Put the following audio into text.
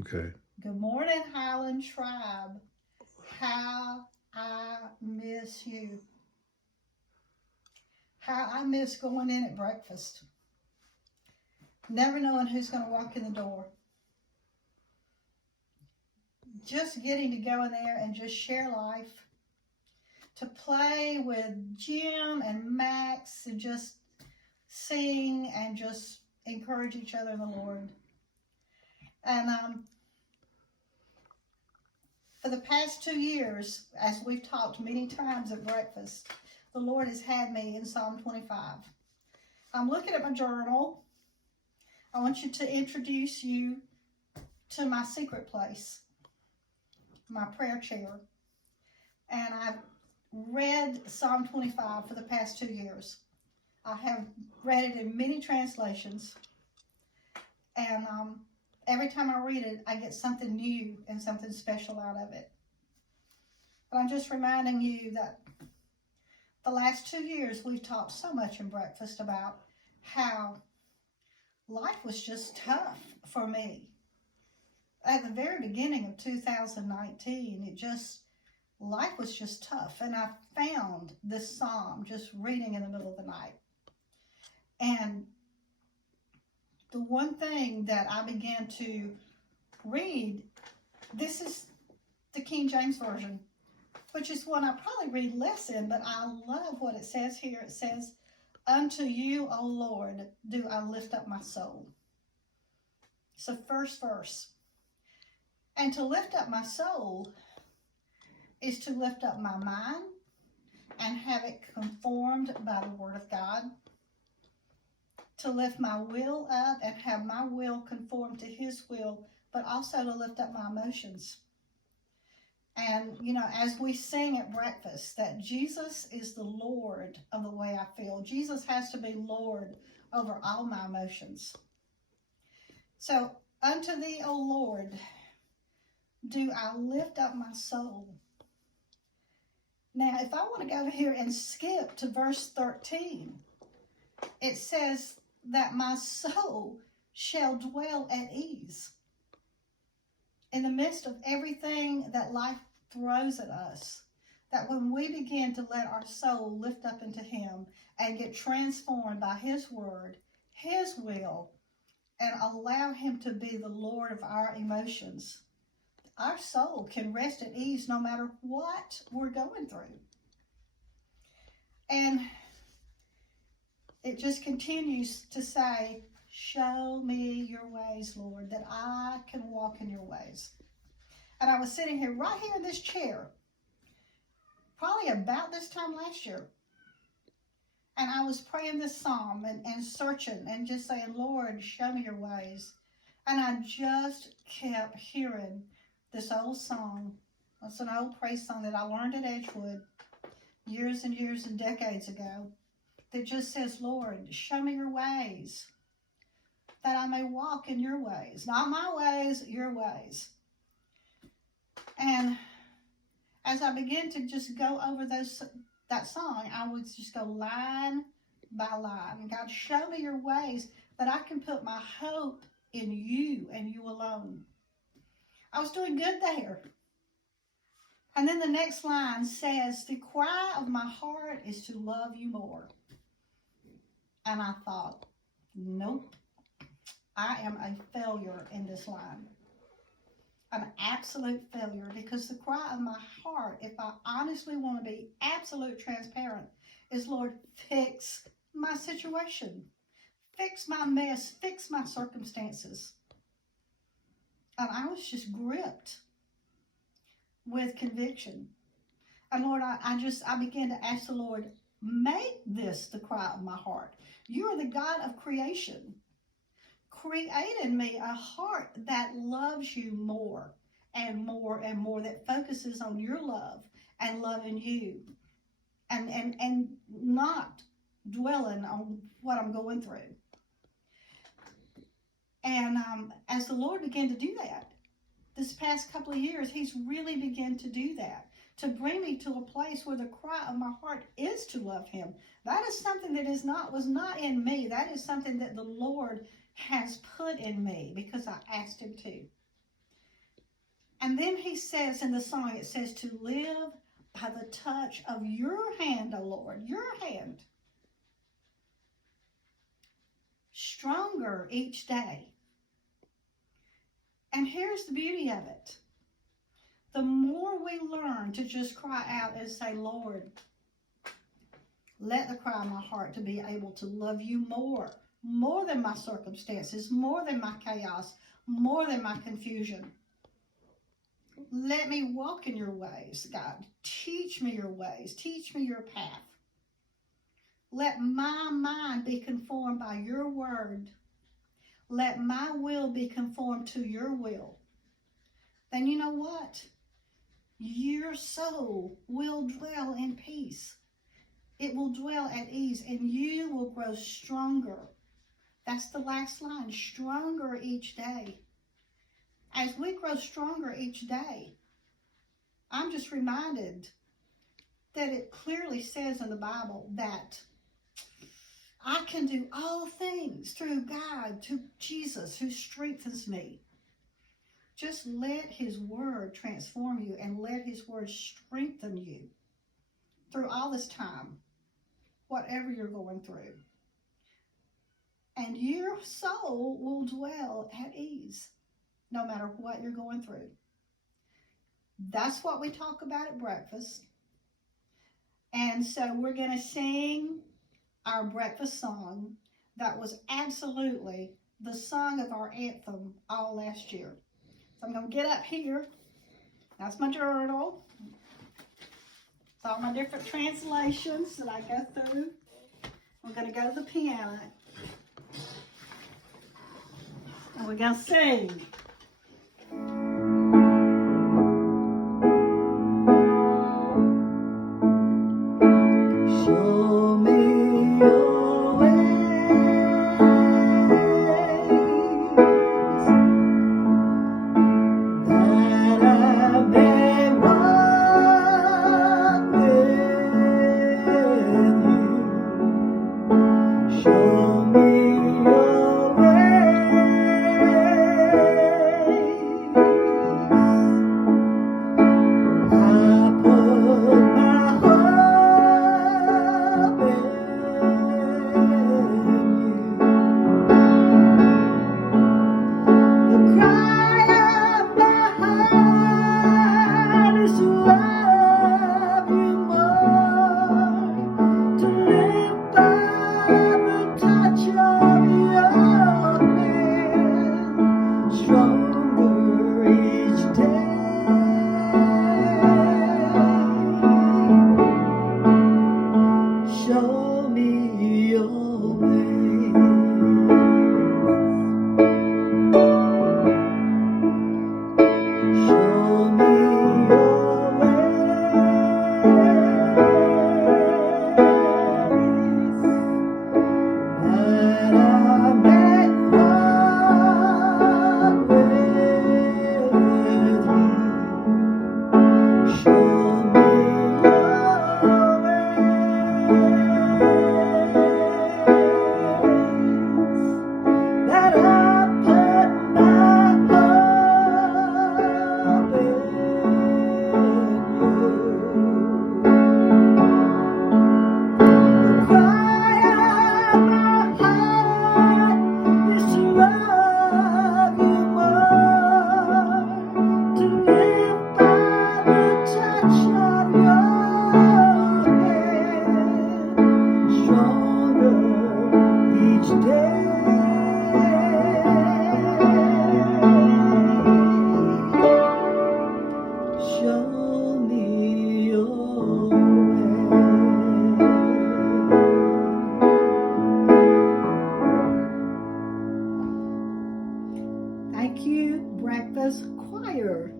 Okay. Good morning, Highland Tribe. How I miss you. How I miss going in at breakfast. Never knowing who's going to walk in the door. Just getting to go in there and just share life. To play with Jim and Max and just sing and just encourage each other in the Lord. And for the past 2 years, as we've talked many times at breakfast, the Lord has had me in Psalm 25. I'm looking at my journal. I want you to introduce you to my secret place, my prayer chair. And I've read Psalm 25 for the past 2 years. I have read it in many translations. And every time I read it, I get something new and something special out of it. But I'm just reminding you that the last 2 years we've talked so much in breakfast about how life was just tough for me. At the very beginning of 2019, life was just tough. And I found this psalm just reading in the middle of the night. And the one thing that I began to read, this is the King James Version, which is one I probably read less in, but I love what it says here. It says, "Unto you, O Lord, do I lift up my soul." It's the first verse. And to lift up my soul is to lift up my mind and have it conformed by the Word of God. To lift my will up and have my will conform to His will, but also to lift up my emotions. And, as we sing at breakfast, that Jesus is the Lord of the way I feel. Jesus has to be Lord over all my emotions. So, unto thee, O Lord, do I lift up my soul. Now, if I want to go over here and skip to verse 13, it says that my soul shall dwell at ease. In the midst of everything that life throws at us, that when we begin to let our soul lift up into Him and get transformed by His Word, His will, and allow Him to be the Lord of our emotions, our soul can rest at ease no matter what we're going through. And it just continues to say, "Show me your ways, Lord, that I can walk in your ways." And I was sitting here, right here in this chair, probably about this time last year. And I was praying this psalm and searching and just saying, "Lord, show me your ways." And I just kept hearing this old song. It's an old praise song that I learned at Edgewood years and years and decades ago. That just says, "Lord, show me your ways, that I may walk in your ways. Not my ways, your ways." And as I began to just go over that song, I would just go line by line. "God, show me your ways, that I can put my hope in you and you alone." I was doing good there. And then the next line says, "The cry of my heart is to love you more." And I thought, nope, I am a failure in this line. An absolute failure, because the cry of my heart, if I honestly want to be absolute transparent, is, "Lord, fix my situation. Fix my mess. Fix my circumstances." And I was just gripped with conviction. And Lord, I began to ask the Lord, make this the cry of my heart. You are the God of creation. Create in me a heart that loves you more and more and more, that focuses on your love and loving you, and not dwelling on what I'm going through. And as the Lord began to do that, this past couple of years, He's really begun to do that, to bring me to a place where the cry of my heart is to love Him. That is something that was not in me. That is something that the Lord has put in me because I asked Him to. And then he says in the song, it says to live by the touch of your hand, O Lord, your hand. Stronger each day. And here's the beauty of it. The more we learn to just cry out and say, Lord, let the cry of my heart to be able to love you more than my circumstances, more than my chaos, more than my confusion. Let me walk in your ways, God. Teach me your ways. Teach me your path. Let my mind be conformed by your word. Let my will be conformed to your will. Then you know what? Your soul will dwell in peace. It will dwell at ease, and you will grow stronger. That's the last line, stronger each day. As we grow stronger each day, I'm just reminded that it clearly says in the Bible that I can do all things through God, to Jesus, who strengthens me. Just let his word transform you and let his word strengthen you through all this time, whatever you're going through. And your soul will dwell at ease, no matter what you're going through. That's what we talk about at breakfast. And so we're going to sing our breakfast song that was absolutely the song of our anthem all last year. So I'm going to get up here. That's my journal. It's all my different translations that I go through. I'm going to go to the piano. And we're going to sing. Show me your ways, that I may walk with you. Show me your Show me your way. Show me your that I may walk with you. Show me your that I put my hope in you. The cry of my heart is to love you more, to live by the touch of your hand, stronger each day. Show me your way. Thank you, Breakfast Choir.